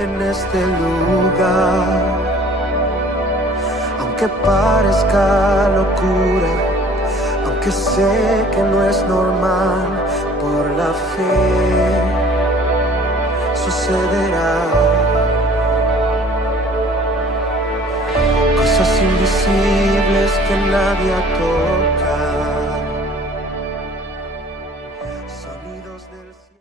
en este lugar. Aunque parezca locura, aunque sé que no es normal, por la fe sucederá. Cosas invisibles que nadie toca. Sonidos del cielo.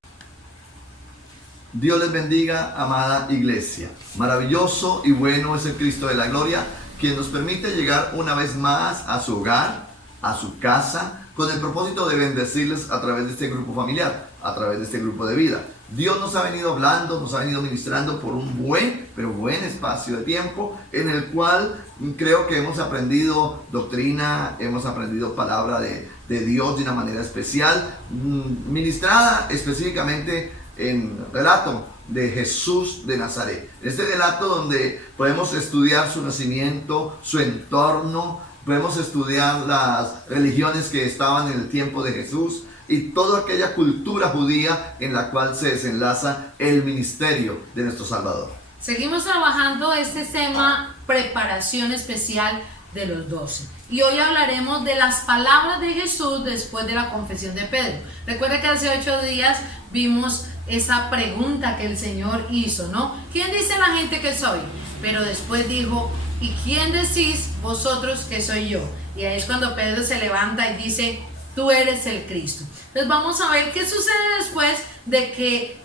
Dios les bendiga, amada iglesia. Maravilloso y bueno es el Cristo de la gloria, quien nos permite llegar una vez más a su hogar, a su casa, con el propósito de bendecirles a través de este grupo familiar, a través de este grupo de vida. Dios nos ha venido hablando, nos ha venido ministrando por un buen espacio de tiempo, en el cual creo que hemos aprendido doctrina, hemos aprendido palabra de Dios de una manera especial, ministrada específicamente en relato de Jesús de Nazaret. Este relato donde podemos estudiar su nacimiento, su entorno, podemos estudiar las religiones que estaban en el tiempo de Jesús y toda aquella cultura judía en la cual se desenlaza el ministerio de nuestro Salvador. Seguimos trabajando este tema, preparación especial de los 12. Y hoy hablaremos de las palabras de Jesús después de la confesión de Pedro. Recuerda que hace 8 días vimos esa pregunta que el Señor hizo, ¿no? ¿Quién dice la gente que soy? Pero después dijo, ¿y quién decís vosotros que soy yo? Y ahí es cuando Pedro se levanta y dice, tú eres el Cristo. Entonces vamos a ver qué sucede después de que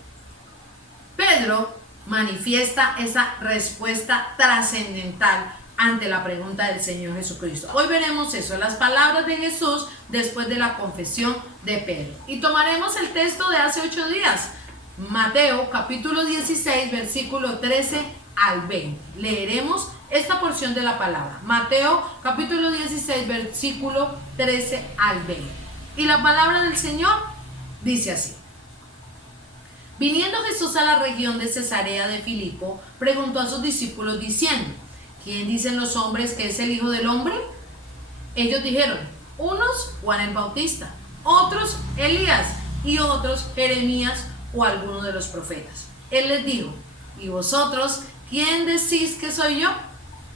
Pedro manifiesta esa respuesta trascendental ante la pregunta del Señor Jesucristo. Hoy veremos eso, las palabras de Jesús después de la confesión de Pedro. Y tomaremos el texto de hace 8 días, Mateo capítulo 16, versículo 13 al 20. Leeremos esta porción de la palabra. Mateo capítulo 16, versículo 13 al 20. Y la palabra del Señor dice así. Viniendo Jesús a la región de Cesarea de Filipo, preguntó a sus discípulos diciendo, ¿quién dicen los hombres que es el Hijo del Hombre? Ellos dijeron, unos Juan el Bautista, otros Elías y otros Jeremías o alguno de los profetas. Él les dijo, ¿y vosotros quién decís que soy yo?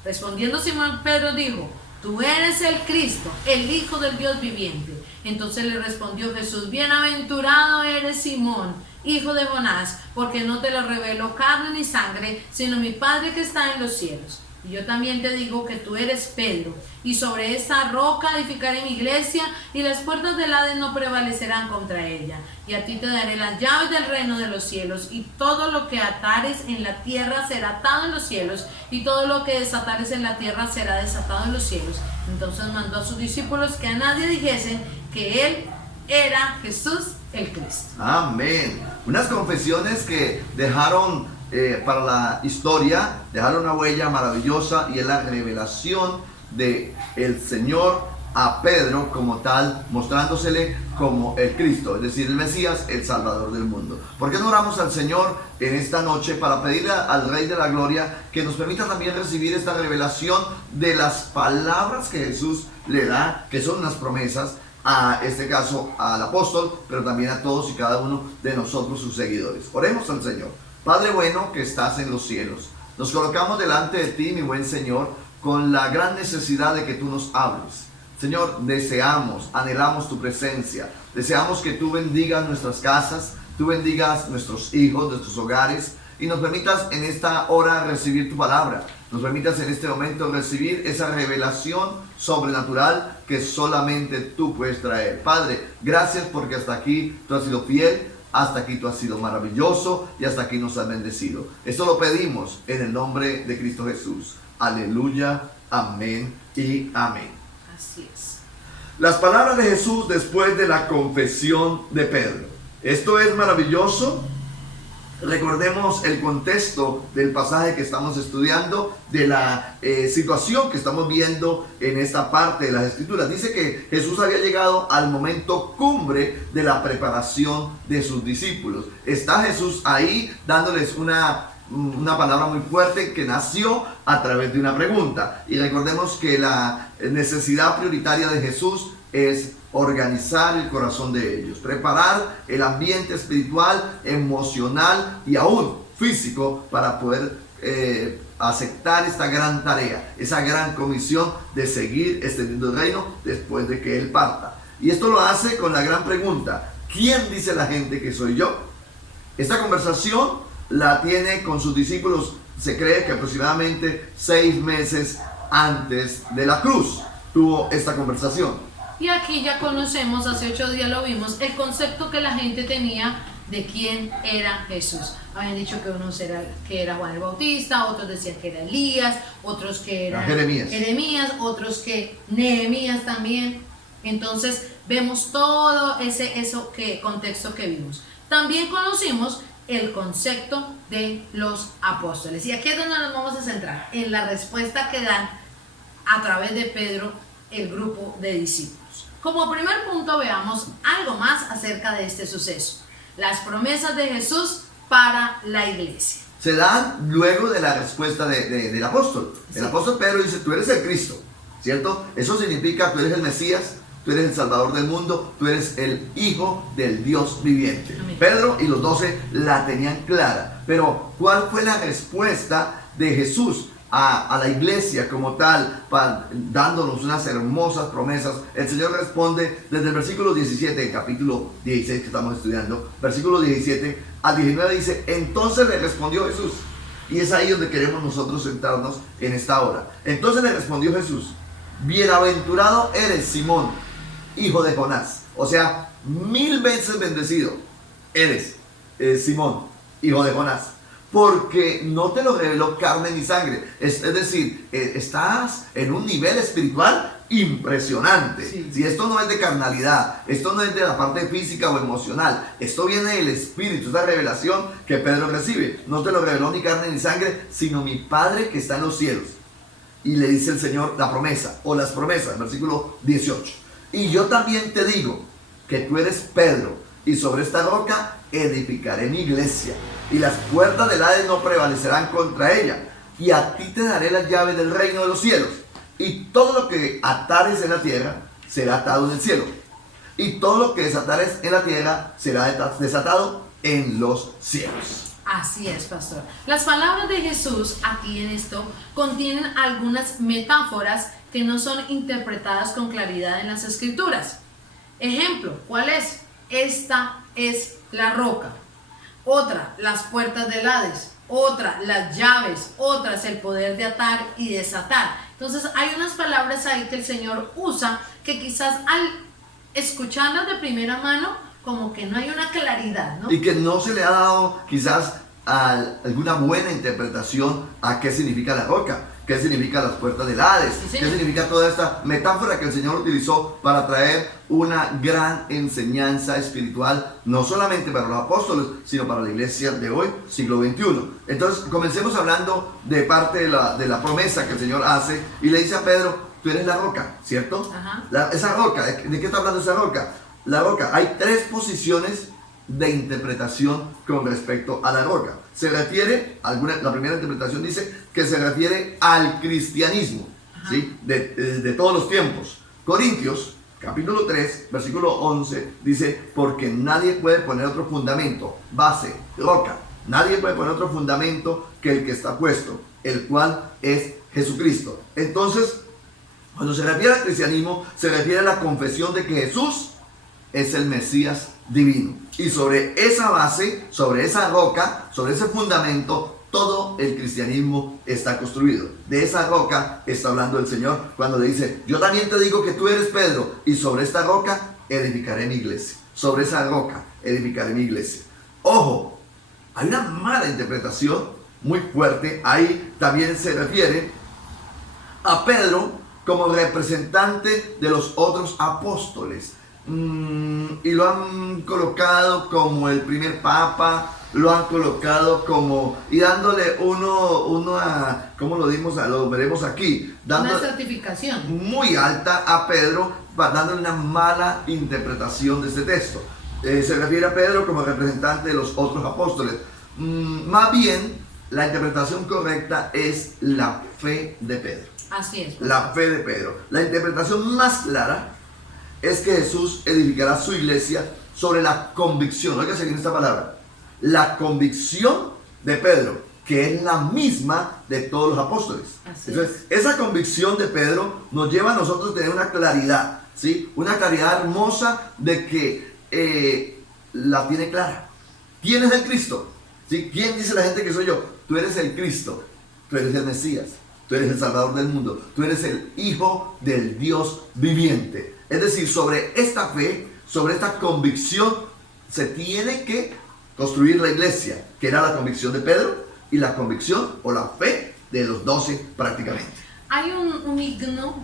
Respondiendo Simón Pedro dijo, tú eres el Cristo, el Hijo del Dios viviente. Entonces le respondió Jesús, bienaventurado eres Simón, hijo de Jonás, porque no te lo reveló carne ni sangre, sino mi Padre que está en los cielos. Y yo también te digo que tú eres Pedro, y sobre esta roca edificaré mi iglesia, y las puertas del Hades no prevalecerán contra ella. Y a ti te daré las llaves del reino de los cielos, y todo lo que atares en la tierra será atado en los cielos, y todo lo que desatares en la tierra será desatado en los cielos. Entonces mandó a sus discípulos que a nadie dijesen que él era Jesús el Cristo. Amén. Unas confesiones que dejaron para la historia, dejaron una huella maravillosa, y es la revelación de el Señor a Pedro como tal, mostrándosele como el Cristo, es decir, el Mesías, el Salvador del mundo. ¿Por qué no oramos al Señor en esta noche para pedirle al Rey de la Gloria que nos permita también recibir esta revelación de las palabras que Jesús le da, que son unas promesas, a este caso al apóstol, pero también a todos y cada uno de nosotros, sus seguidores? Oremos al Señor. Padre bueno que estás en los cielos, nos colocamos delante de ti, mi buen Señor, con la gran necesidad de que tú nos hables. Señor, deseamos, anhelamos tu presencia, deseamos que tú bendigas nuestras casas, tú bendigas nuestros hijos, nuestros hogares, y nos permitas en esta hora recibir tu palabra, nos permitas en este momento recibir esa revelación sobrenatural que solamente tú puedes traer. Padre, gracias porque hasta aquí tú has sido fiel, hasta aquí tú has sido maravilloso y hasta aquí nos has bendecido. Esto lo pedimos en el nombre de Cristo Jesús. Aleluya, amén y amén. Así es. Las palabras de Jesús después de la confesión de Pedro. Esto es maravilloso. Recordemos el contexto del pasaje que estamos estudiando, de la situación que estamos viendo en esta parte de las Escrituras. Dice que Jesús había llegado al momento cumbre de la preparación de sus discípulos. Está Jesús ahí dándoles una palabra muy fuerte que nació a través de una pregunta. Y recordemos que la necesidad prioritaria de Jesús es organizar el corazón de ellos, preparar el ambiente espiritual, emocional y aún físico para poder aceptar esta gran tarea, esa gran comisión de seguir extendiendo el reino después de que él parta. Y esto lo hace con la gran pregunta: ¿quién dice la gente que soy yo? Esta conversación la tiene con sus discípulos, se cree que aproximadamente 6 meses antes de la cruz tuvo esta conversación. Y aquí ya conocemos, hace 8 días lo vimos, el concepto que la gente tenía de quién era Jesús. Habían dicho que unos que era Juan el Bautista, otros decían que era Elías, otros que era Jeremías, otros que Nehemías también. Entonces vemos todo ese contexto que vimos. También conocimos el concepto de los apóstoles. Y aquí es donde nos vamos a centrar, en la respuesta que dan a través de Pedro el grupo de discípulos. Como primer punto, veamos algo más acerca de este suceso: las promesas de Jesús para la iglesia. Se dan luego de la respuesta del apóstol. El apóstol Pedro dice: tú eres el Cristo, ¿cierto? Eso significa tú eres el Mesías, tú eres el Salvador del mundo, tú eres el Hijo del Dios viviente. Amén. Pedro y los 12 la tenían clara. Pero ¿cuál fue la respuesta de Jesús a la iglesia como tal, dándonos unas hermosas promesas? El Señor responde desde el versículo 17 del capítulo 16 que estamos estudiando, versículo 17 al 19, dice: entonces le respondió Jesús. Y es ahí donde queremos nosotros sentarnos en esta hora. Entonces le respondió Jesús: bienaventurado eres, Simón, hijo de Jonás. O sea, 1000 veces bendecido eres, Simón, hijo de Jonás, porque no te lo reveló carne ni sangre. Es decir, estás en un nivel espiritual impresionante. Sí. Si esto no es de carnalidad, esto no es de la parte física o emocional, esto viene del Espíritu, esa revelación que Pedro recibe. No te lo reveló ni carne ni sangre, sino mi Padre que está en los cielos. Y le dice el Señor la promesa, o las promesas, versículo 18. Y yo también te digo que tú eres Pedro, y sobre esta roca edificaré mi iglesia, y las puertas del Hades no prevalecerán contra ella. Y a ti te daré las llaves del reino de los cielos. Y todo lo que atares en la tierra será atado en el cielo, y todo lo que desatares en la tierra será desatado en los cielos. Así es, pastor. Las palabras de Jesús aquí en esto contienen algunas metáforas que no son interpretadas con claridad en las escrituras. Ejemplo, ¿cuál es? Esta es la roca. Otra, las puertas del Hades. Otra, las llaves. Otra es el poder de atar y desatar. Entonces hay unas palabras ahí que el Señor usa que quizás al escucharlas de primera mano como que no hay una claridad, ¿no? Y que no se le ha dado quizás alguna buena interpretación a qué significa la roca, qué significa las puertas del Hades, sí, qué significa toda esta metáfora que el Señor utilizó para traer una gran enseñanza espiritual, no solamente para los apóstoles, sino para la iglesia de hoy, siglo XXI. Entonces, comencemos hablando de parte de la promesa que el Señor hace, y le dice a Pedro: tú eres la roca, ¿cierto? Esa roca, ¿de qué está hablando esa roca? La roca, hay 3 posiciones de interpretación con respecto a la roca. Se refiere, la primera interpretación dice que se refiere al cristianismo, ¿sí? de todos los tiempos. Corintios, capítulo 3, versículo 11, dice: porque nadie puede poner otro fundamento, base, roca. Nadie puede poner otro fundamento que el que está puesto, el cual es Jesucristo. Entonces, cuando se refiere al cristianismo, se refiere a la confesión de que Jesús es el Mesías divino. Y sobre esa base, sobre esa roca, sobre ese fundamento, todo el cristianismo está construido. De esa roca está hablando el Señor cuando le dice: yo también te digo que tú eres Pedro, y sobre esta roca edificaré mi iglesia. Sobre esa roca edificaré mi iglesia. Ojo, hay una mala interpretación muy fuerte. Ahí también se refiere a Pedro como representante de los otros apóstoles. Y lo han colocado como el primer papa, lo han colocado como, y dándole ¿cómo lo veremos aquí? Una certificación muy alta a Pedro, dándole una mala interpretación de este texto. Se refiere a Pedro como representante de los otros apóstoles. Más bien, la interpretación correcta es la fe de Pedro. Así es. La fe de Pedro. La interpretación más clara es que Jesús edificará su iglesia sobre la convicción. Oiga, seguir esta palabra. La convicción de Pedro, que es la misma de todos los apóstoles. Así Entonces, esa convicción de Pedro nos lleva a nosotros a tener una claridad, ¿sí? Una claridad hermosa de que la tiene clara. ¿Quién es el Cristo? ¿Sí? ¿Quién dice la gente que soy yo? Tú eres el Cristo, tú eres el Mesías, tú eres el Salvador del mundo, tú eres el Hijo del Dios viviente. Es decir, sobre esta fe, sobre esta convicción, se tiene que construir la iglesia, que era la convicción de Pedro y la convicción o la fe de los 12 prácticamente. Hay un himno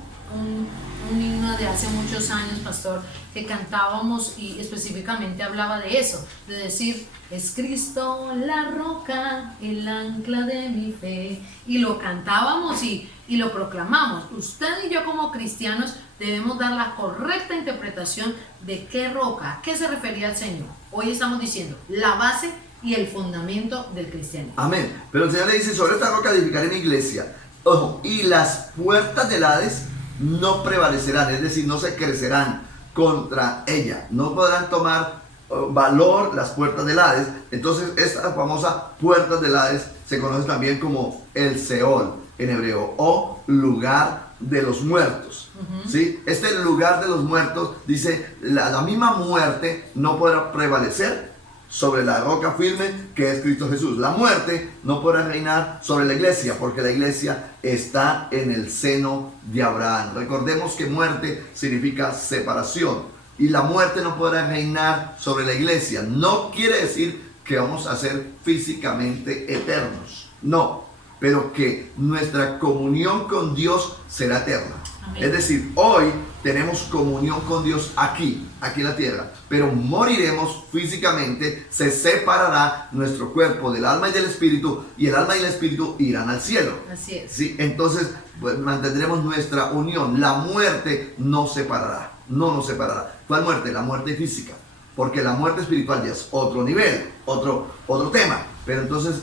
de hace muchos años, pastor, que cantábamos y específicamente hablaba de eso, de decir, es Cristo la roca, el ancla de mi fe, y lo cantábamos y lo proclamamos. Usted y yo como cristianos debemos dar la correcta interpretación de qué roca, a qué se refería el Señor. Hoy estamos diciendo la base y el fundamento del cristianismo. Amén. Pero el Señor le dice, sobre esta roca edificaré mi iglesia. Ojo, y las puertas del Hades no prevalecerán, es decir, no se crecerán contra ella. No podrán tomar valor las puertas del Hades. Entonces, esta famosa puertas del Hades se conoce también como el Seol en hebreo, o lugar de los muertos. ¿Sí? Este lugar de los muertos, dice, la misma muerte no podrá prevalecer sobre la roca firme que es Cristo Jesús. La muerte no podrá reinar sobre la iglesia, porque la iglesia está en el seno de Abraham. Recordemos que muerte significa separación, y la muerte no podrá reinar sobre la iglesia. No quiere decir que vamos a ser físicamente eternos, no, pero que nuestra comunión con Dios será eterna. Amén. Es decir, hoy tenemos comunión con Dios aquí en la tierra, pero moriremos físicamente, se separará nuestro cuerpo del alma y del espíritu, y el alma y el espíritu irán al cielo. Así es. ¿Sí? Entonces, pues, mantendremos nuestra unión. La muerte nos separará, no nos separará. ¿Cuál muerte? La muerte física, porque la muerte espiritual ya es otro nivel, otro tema. Pero entonces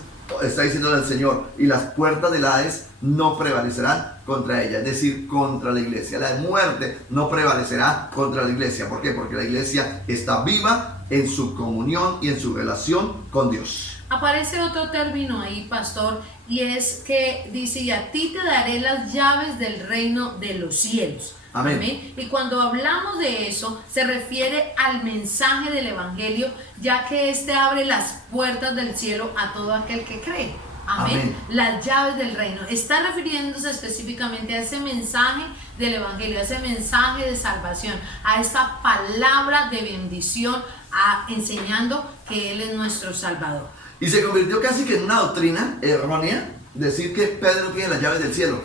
está diciendo el Señor, y las puertas del Hades no prevalecerán contra ella, es decir, contra la iglesia. La muerte no prevalecerá contra la iglesia. ¿Por qué? Porque la iglesia está viva en su comunión y en su relación con Dios. Aparece otro término ahí, pastor, y es que dice, y a ti te daré las llaves del reino de los cielos. Amén. Amén. Y cuando hablamos de eso, se refiere al mensaje del evangelio, ya que este abre las puertas del cielo a todo aquel que cree. Amén. Amén. Las llaves del reino. Está refiriéndose específicamente a ese mensaje del evangelio, a ese mensaje de salvación, a esa palabra de bendición, enseñando que Él es nuestro Salvador. Y se convirtió casi que en una doctrina errónea decir que Pedro tiene las llaves del cielo.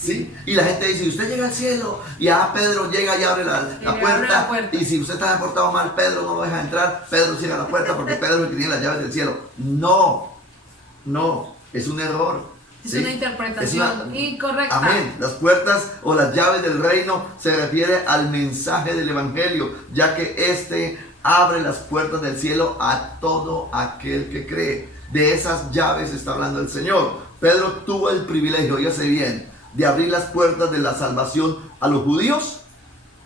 ¿Sí? Y la gente dice, usted llega al cielo, y Pedro llega y abre la puerta, y si usted está portado mal, Pedro no lo deja entrar, Pedro cierra la puerta porque Pedro es el que tiene las llaves del cielo. No, es un error. Es ¿sí? una interpretación incorrecta. Amén. Las puertas o las llaves del reino se refiere al mensaje del evangelio, ya que este abre las puertas del cielo a todo aquel que cree. De esas llaves está hablando el Señor. Pedro tuvo el privilegio, oígase bien, de abrir las puertas de la salvación a los judíos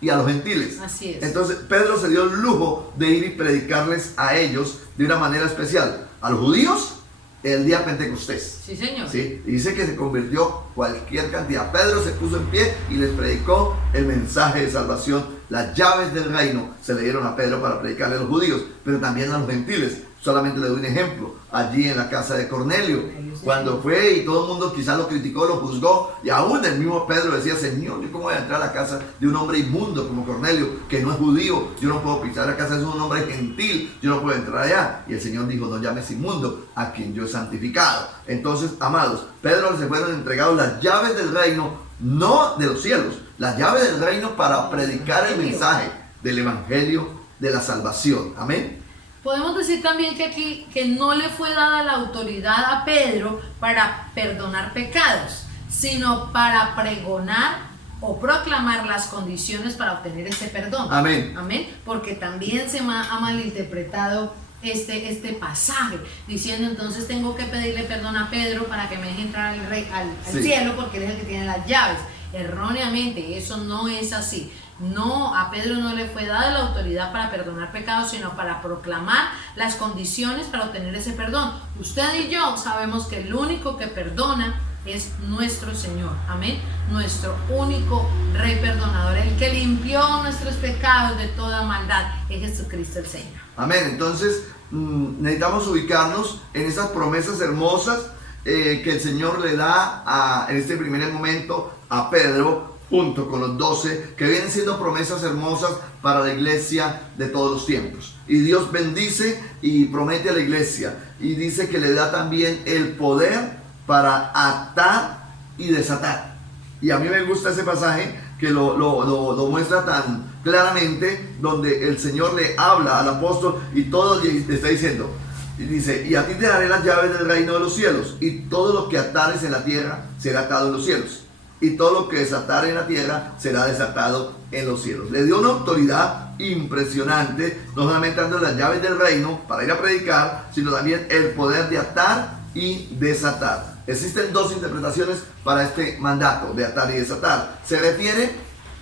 y a los gentiles. Así es. Entonces Pedro se dio el lujo de ir y predicarles a ellos de una manera especial. A los judíos el día Pentecostés. Sí, señor. ¿Sí? Y dice que se convirtió cualquier cantidad. Pedro se puso en pie y les predicó el mensaje de salvación. Las llaves del reino se le dieron a Pedro para predicarle a los judíos, pero también a los gentiles. Solamente le doy un ejemplo. Allí en la casa de Cornelio, cuando fue y todo el mundo quizás lo criticó, lo juzgó, y aún el mismo Pedro decía, Señor, ¿yo cómo voy a entrar a la casa de un hombre inmundo como Cornelio, que no es judío? Yo no puedo pisar la casa de un hombre gentil, yo no puedo entrar allá. Y el Señor dijo, no llames inmundo a quien yo he santificado. Entonces, amados, Pedro se fueron entregados las llaves del reino, no de los cielos, las llaves del reino para predicar el mensaje del evangelio de la salvación. Amén. Podemos decir también que aquí que no le fue dada la autoridad a Pedro para perdonar pecados, sino para pregonar o proclamar las condiciones para obtener ese perdón. Amén. Amén. Porque también se ha malinterpretado este pasaje, diciendo entonces tengo que pedirle perdón a Pedro para que me deje entrar al Sí. cielo porque él es el que tiene las llaves. Erróneamente, eso no es así. No, a Pedro no le fue dada la autoridad para perdonar pecados, sino para proclamar las condiciones para obtener ese perdón. Usted y yo sabemos que el único que perdona es nuestro Señor, amén, nuestro único Rey perdonador, el que limpió nuestros pecados de toda maldad, es Jesucristo el Señor. Amén. Entonces necesitamos ubicarnos en esas promesas hermosas que el Señor le da en este primer momento a Pedro, junto con los 12, que vienen siendo promesas hermosas para la iglesia de todos los tiempos. Y Dios bendice y promete a la iglesia, y dice que le da también el poder para atar y desatar. Y a mí me gusta ese pasaje que lo muestra tan claramente, donde el Señor le habla al apóstol y todo le está diciendo, y dice: y a ti te daré las llaves del reino de los cielos, y todo lo que atares en la tierra será atado en los cielos, y todo lo que desatare en la tierra será desatado en los cielos. Le dio una autoridad impresionante, no solamente dando las llaves del reino para ir a predicar, sino también el poder de atar y desatar. Existen dos interpretaciones para este mandato de atar y desatar. Se refiere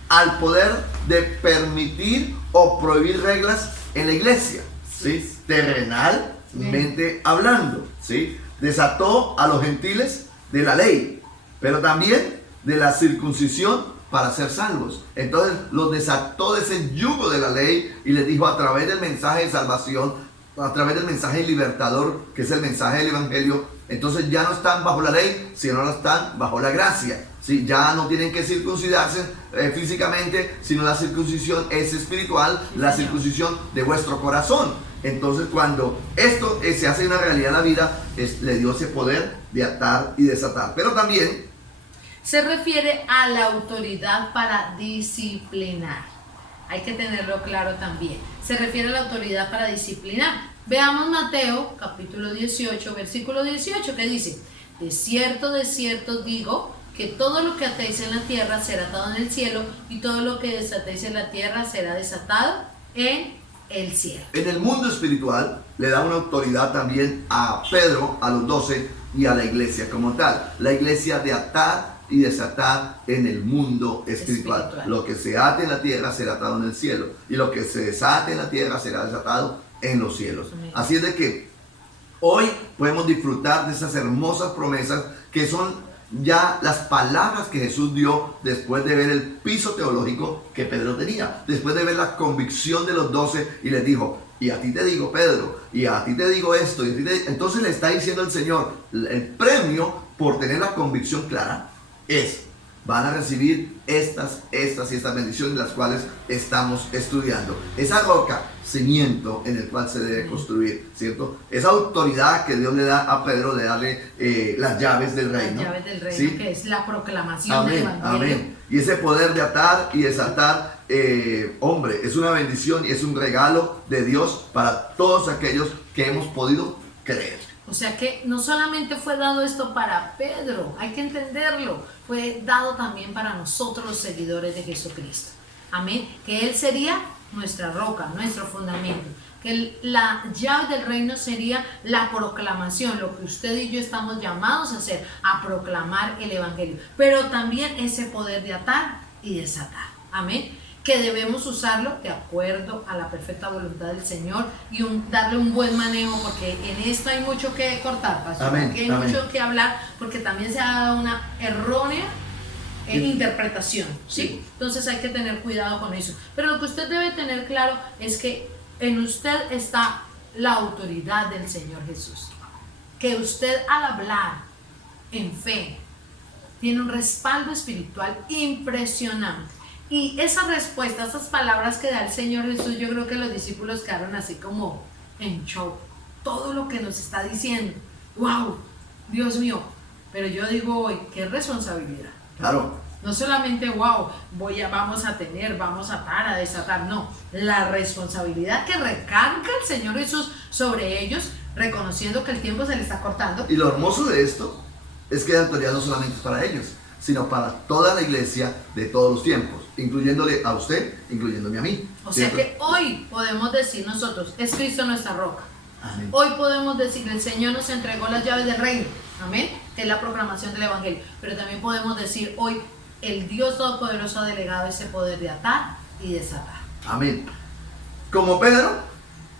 al poder de permitir o prohibir reglas en la iglesia, ¿sí? Terrenalmente hablando, ¿sí? Desató a los gentiles de la ley, pero también de la circuncisión para ser salvos. Entonces los desató de ese yugo de la ley y les dijo, a través del mensaje de salvación, a través del mensaje libertador, que es el mensaje del evangelio, entonces ya no están bajo la ley, sino ahora están bajo la gracia, ¿sí? Ya no tienen que circuncidarse físicamente, sino la circuncisión es espiritual, la circuncisión de vuestro corazón. Entonces cuando esto se hace una realidad en la vida, le dio ese poder de atar y desatar. Pero también se refiere a la autoridad para disciplinar. Hay que tenerlo claro también. Se refiere a la autoridad para disciplinar. Veamos Mateo capítulo 18, versículo 18, que dice: de cierto digo, que todo lo que atéis en la tierra será atado en el cielo, y todo lo que desatéis en la tierra será desatado en el cielo. En el mundo espiritual le da una autoridad también a Pedro, a los 12 y a la iglesia como tal. La iglesia de atar y desatar en el mundo espiritual. Lo que se ate en la tierra será atado en el cielo, y lo que se desate en la tierra será desatado en los cielos. Amén. Así es de que hoy podemos disfrutar de esas hermosas promesas que son ya las palabras que Jesús dio después de ver el piso teológico que Pedro tenía, después de ver la convicción de los 12, y les dijo: y a ti te digo, Pedro, y a ti te digo esto, y a ti entonces le está diciendo el Señor, el premio por tener la convicción clara es: van a recibir estas y estas bendiciones, las cuales estamos estudiando. Esa roca, cimiento en el cual se debe construir, ¿cierto? Esa autoridad que Dios le da a Pedro de darle las llaves del reino. Las llaves del reino, ¿sí? Que es la proclamación del evangelio. Amén. Y ese poder de atar y desatar, hombre, es una bendición y es un regalo de Dios para todos aquellos que hemos podido creer. O sea que no solamente fue dado esto para Pedro, hay que entenderlo, fue dado también para nosotros los seguidores de Jesucristo. Amén. Que Él sería nuestra roca, nuestro fundamento. Que la llave del reino sería la proclamación, lo que usted y yo estamos llamados a hacer, a proclamar el evangelio. Pero también ese poder de atar y desatar. Amén. Que debemos usarlo de acuerdo a la perfecta voluntad del Señor y darle un buen manejo, porque en esto hay mucho que cortar, pastor. Amén, hay mucho que hablar, porque también se ha dado una errónea interpretación, ¿sí? Entonces hay que tener cuidado con eso. Pero lo que usted debe tener claro es que en usted está la autoridad del Señor Jesús. Que usted, al hablar en fe, tiene un respaldo espiritual impresionante. Y esa respuesta, esas palabras que da el Señor Jesús, yo creo que los discípulos quedaron así como en shock. Todo lo que nos está diciendo, wow, Dios mío. Pero yo digo hoy, qué responsabilidad. Claro. No solamente, wow, vamos a atar, a desatar, no. La responsabilidad que recarga el Señor Jesús sobre ellos, reconociendo que el tiempo se le está cortando. Y lo hermoso de esto es que la autoridad no solamente es para ellos, sino para toda la iglesia de todos los tiempos, incluyéndole a usted, incluyéndome a mí. O sea que hoy podemos decir nosotros, es Cristo nuestra roca. Amén. Hoy podemos decir, el Señor nos entregó las llaves del reino, amén, que es la proclamación del evangelio. Pero también podemos decir hoy, el Dios Todopoderoso ha delegado ese poder de atar y desatar. Amén. Como Pedro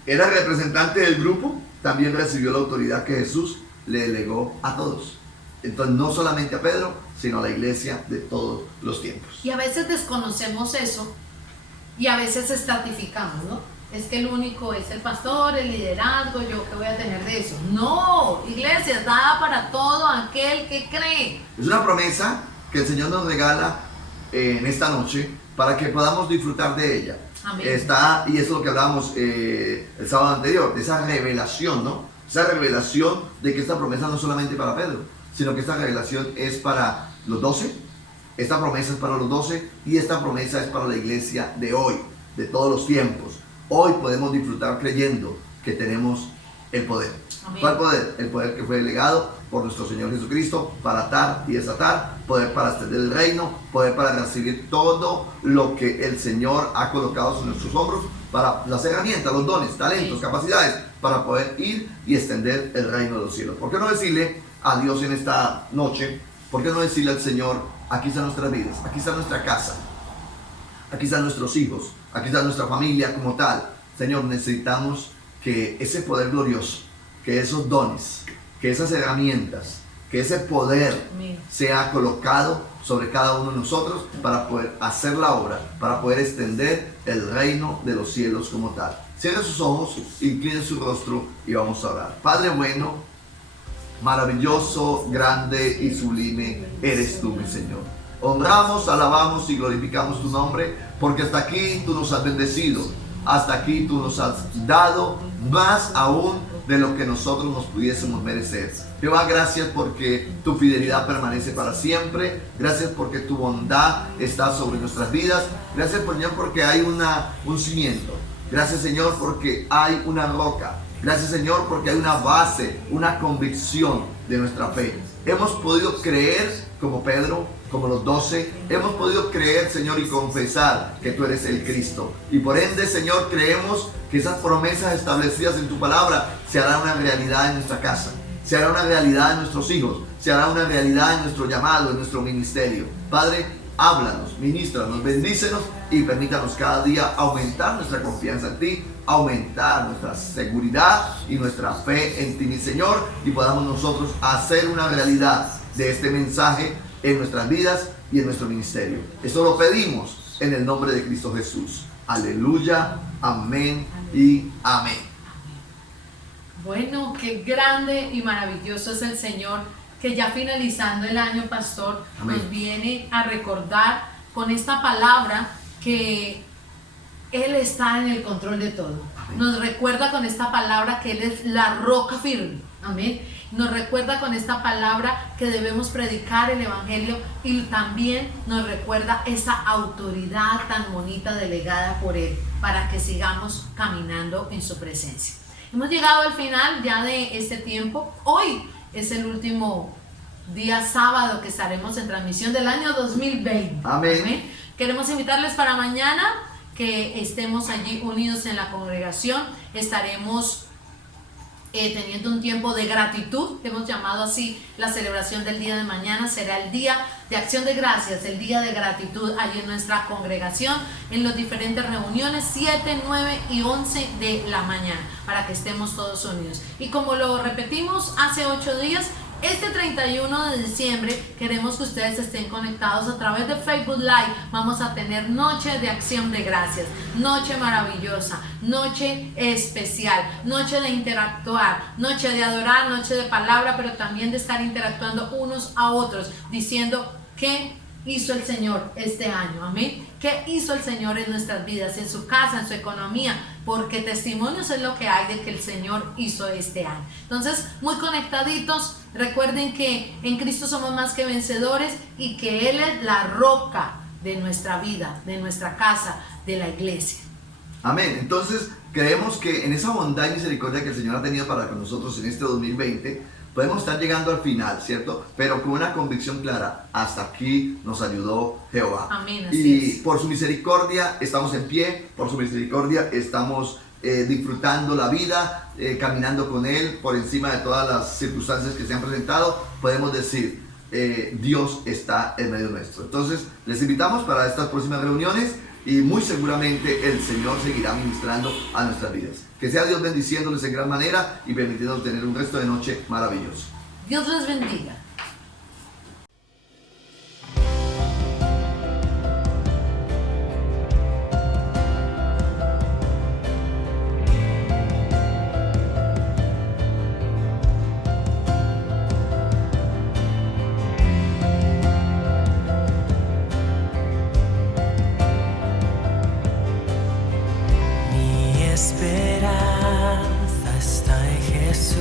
era representante del grupo, también recibió la autoridad que Jesús le delegó a todos. Entonces, no solamente a Pedro, sino a la iglesia de todos los tiempos. Y a veces desconocemos eso y a veces estratificamos, ¿no? Es que el único es el pastor, el liderazgo, yo qué voy a tener de eso. No, iglesia es dada para todo aquel que cree. Es una promesa que el Señor nos regala en esta noche para que podamos disfrutar de ella. Amén. Y es lo que hablábamos el sábado anterior, de esa revelación, ¿no? Esa revelación de que esta promesa no es solamente para Pedro, sino que esta revelación es para los 12, esta promesa es para los 12 y esta promesa es para la iglesia de hoy, de todos los tiempos. Hoy podemos disfrutar creyendo que tenemos el poder. Amén. ¿Cuál poder? El poder que fue delegado por nuestro Señor Jesucristo para atar y desatar, poder para extender el reino, poder para recibir todo lo que el Señor ha colocado sobre nuestros hombros, para las herramientas, los dones, talentos, capacidades, para poder ir y extender el reino de los cielos. ¿Por qué no decirle a Dios en esta noche? ¿Por qué no decirle al Señor, aquí están nuestras vidas, aquí está nuestra casa, aquí están nuestros hijos, aquí está nuestra familia como tal? Señor, necesitamos que ese poder glorioso, que esos dones, que esas herramientas, que ese poder sea colocado sobre cada uno de nosotros para poder hacer la obra, para poder extender el reino de los cielos como tal. Cierre sus ojos, incline su rostro y vamos a orar. Padre bueno, maravilloso, grande y sublime eres tú, mi Señor. Honramos, alabamos y glorificamos tu nombre, porque hasta aquí tú nos has bendecido, hasta aquí tú nos has dado más aún de lo que nosotros nos pudiésemos merecer. Jehová, gracias porque tu fidelidad permanece para siempre. Gracias porque tu bondad está sobre nuestras vidas. Gracias, Señor, porque hay un cimiento. Gracias, Señor, porque hay una roca. Gracias, Señor, porque hay una base, una convicción de nuestra fe. Hemos podido creer como Pedro, como los 12. Hemos podido creer, Señor, y confesar que tú eres el Cristo. Y por ende, Señor, creemos que esas promesas establecidas en tu palabra se harán una realidad en nuestra casa, se hará una realidad en nuestros hijos, se hará una realidad en nuestro llamado, en nuestro ministerio. Padre, háblanos, ministranos, bendícenos y permítanos cada día aumentar nuestra confianza en ti, aumentar nuestra seguridad y nuestra fe en ti, mi Señor, y podamos nosotros hacer una realidad de este mensaje en nuestras vidas y en nuestro ministerio. Esto lo pedimos en el nombre de Cristo Jesús. Aleluya, amén y amén. Bueno, qué grande y maravilloso es el Señor, que ya finalizando el año, pastor, amén, nos viene a recordar con esta palabra que Él está en el control de todo. Amén. Nos recuerda con esta palabra que Él es la roca firme. Amén. Nos recuerda con esta palabra que debemos predicar el evangelio, y también nos recuerda esa autoridad tan bonita delegada por Él para que sigamos caminando en su presencia. Hemos llegado al final ya de este tiempo. Hoy es el último día sábado que estaremos en transmisión del año 2020. Amén. Amén. Queremos invitarles para mañana que estemos allí unidos en la congregación. Estaremos teniendo un tiempo de gratitud. Hemos llamado así la celebración del día de mañana. Será el día de acción de gracias, el día de gratitud allí en nuestra congregación, en las diferentes reuniones, 7, 9 y 11 de la mañana, para que estemos todos unidos. Y como lo repetimos hace 8 días, este 31 de diciembre queremos que ustedes estén conectados a través de Facebook Live. Vamos a tener noche de acción de gracias, noche maravillosa, noche especial, noche de interactuar, noche de adorar, noche de palabra, pero también de estar interactuando unos a otros, diciendo qué hizo el Señor este año. Amén. ¿Qué hizo el Señor en nuestras vidas, en su casa, en su economía? Porque testimonios es lo que hay de que el Señor hizo este año. Entonces, muy conectaditos. Recuerden que en Cristo somos más que vencedores y que Él es la roca de nuestra vida, de nuestra casa, de la iglesia. Amén. Entonces, creemos que en esa bondad y misericordia que el Señor ha tenido para con nosotros en este 2020, podemos estar llegando al final, ¿cierto? Pero con una convicción clara: hasta aquí nos ayudó Jehová. Amén. Y por su misericordia estamos en pie, por su misericordia estamos disfrutando la vida, caminando con Él por encima de todas las circunstancias que se han presentado. Podemos decir, Dios está en medio nuestro. Entonces, les invitamos para estas próximas reuniones y muy seguramente el Señor seguirá ministrando a nuestras vidas. Que sea Dios bendiciéndoles en gran manera y permitiéndonos tener un resto de noche maravilloso. Dios les bendiga. Mi esperanza está en Jesús,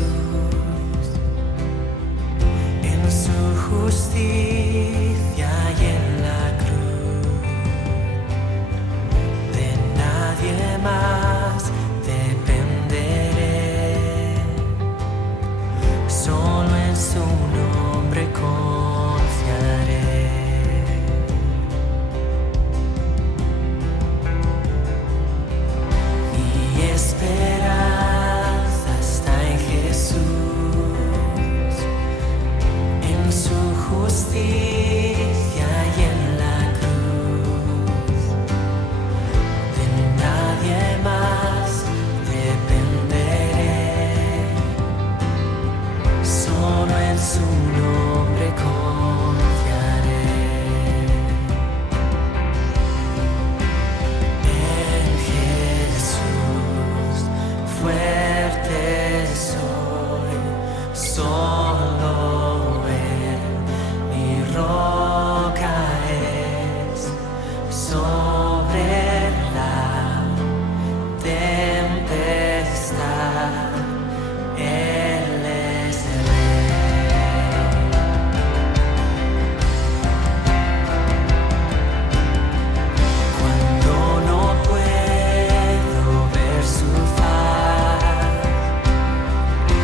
en su justicia y en la cruz. De nadie más dependeré, solo en su nombre confiaré. Mi esperanza está en Jesús, en su justicia y en la cruz. De nadie más dependeré, solo en su nombre confiaré. En Jesús fuerte soy, solo Él mi roca es. Sobre la tempestad Él es Rey. Cuando no puedo ver su faz,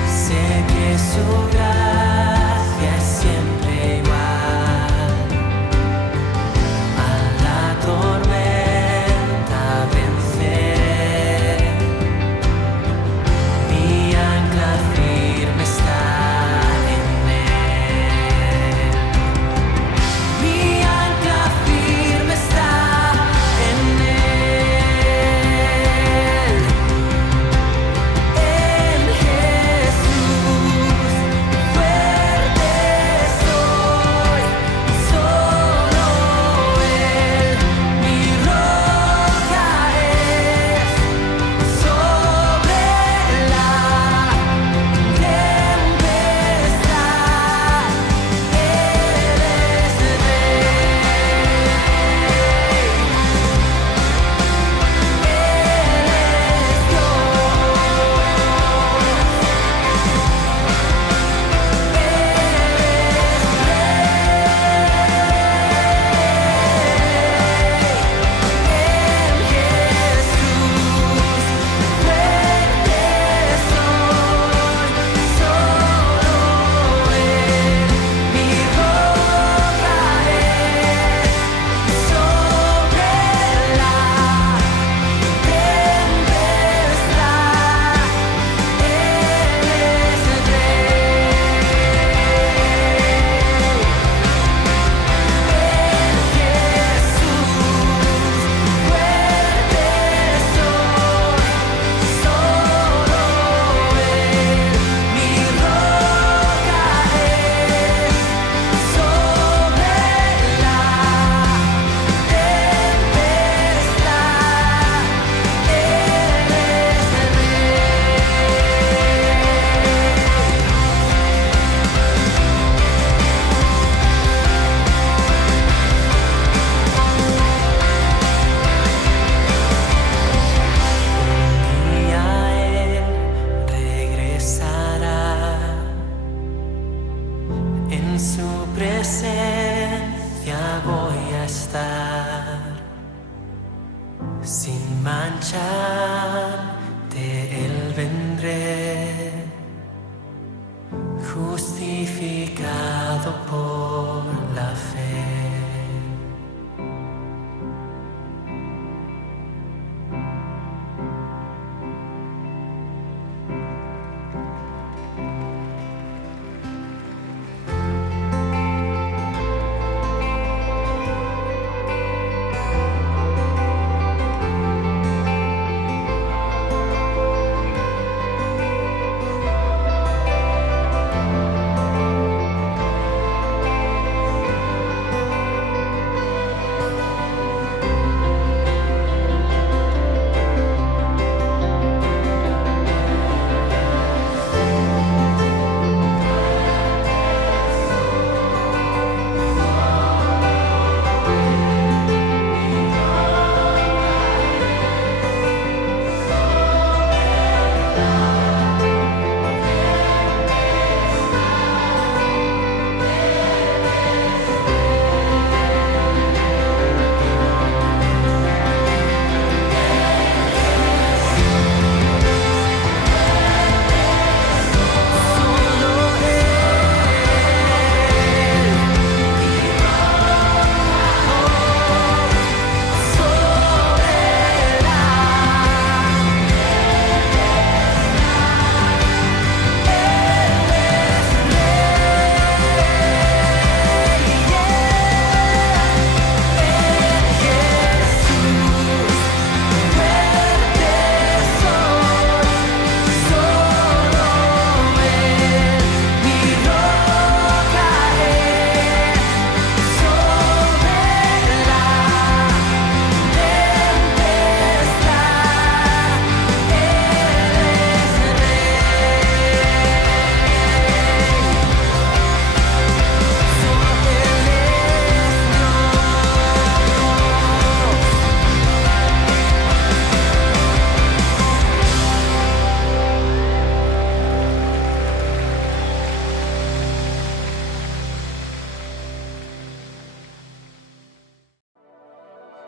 sé que su gracia es siempre igual. A la tormenta venceré, mi ancla firme está en Él. Mi ancla firme está en Él. En Jesús fuerte soy, solo Él mi roca es. Sobre la tempestad Él es Rey. En su presencia voy a estar, sin mancha ante Él vendré, justificado por la fe.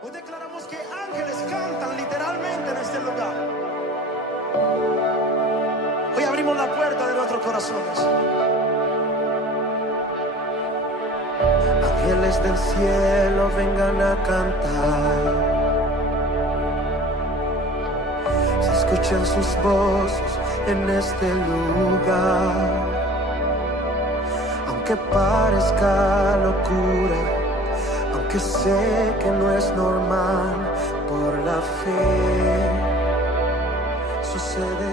Hoy declaramos que ángeles cantan literalmente en este lugar. Hoy abrimos la puerta de nuestros corazones. Ángeles del cielo vengan a cantar. Se escuchan sus voces en este lugar. Aunque parezca locura, aunque sé que no es normal, por la fe sucede.